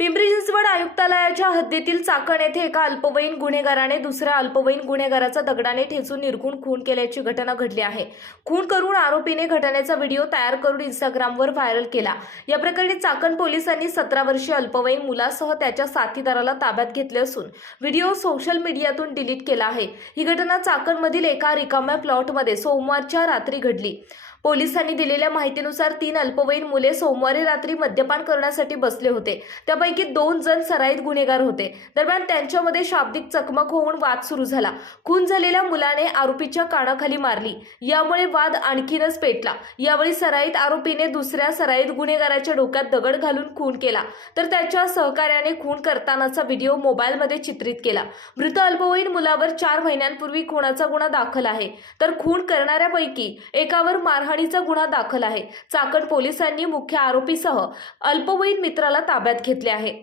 पिंपरी चिंचवड आयुक्तालयाच्या हद्दीतील चाकण येथे एका अल्पवयीन गुन्हेगाराने दुसऱ्या अल्पवयीन गुन्हेगाराचा दगडाने ठेचून निर्गुण खून केल्याची घटना घडली आहे. खून करून आरोपीने घटनेचा व्हिडिओ तयार करून इंस्टाग्रामवर व्हायरल केला. या प्रकरणी चाकण पोलिसांनी सतरा वर्षीय अल्पवयीन मुलासह त्याच्या साथीदाराला ताब्यात घेतले असून व्हिडिओ सोशल मीडियातून डिलीट केला आहे. ही घटना चाकणमधील एका रिकाम्या प्लॉटमध्ये सोमवारच्या रात्री घडली. पोलिसांनी दिलेल्या माहितीनुसार तीन अल्पवयीन मुले सोमवारी रात्री मद्यपान करण्यासाठी बसले होते. त्यापैकी दोन जण सराईत गुन्हेगार होते. दरम्यान त्यांच्यामध्ये शाब्दिक चकमक होऊन वाद सुरू झाला. खून झालेल्या मुलाने आरोपीच्या कानाखाली मारली. यामुळे वाद आणखीनच पेटला. यावेळी सराईत आरोपीने दुसऱ्या सराईत गुन्हेगाराच्या डोक्यात दगड घालून खून केला. तर त्याच्या सहकार्याने खून करतानाचा व्हिडिओ मोबाईलमध्ये चित्रित केला. मृत अल्पवयीन मुलावर चार महिन्यांपूर्वी खुनाचा गुन्हा दाखल आहे. तर खून करणाऱ्यापैकी एकावर मारहाणीचा गुन्हा दाखल आहे. चाकण पोलिसांनी मुख्य आरोपीसह अल्पवयीन मित्राला ताब्यात घेतले आहे.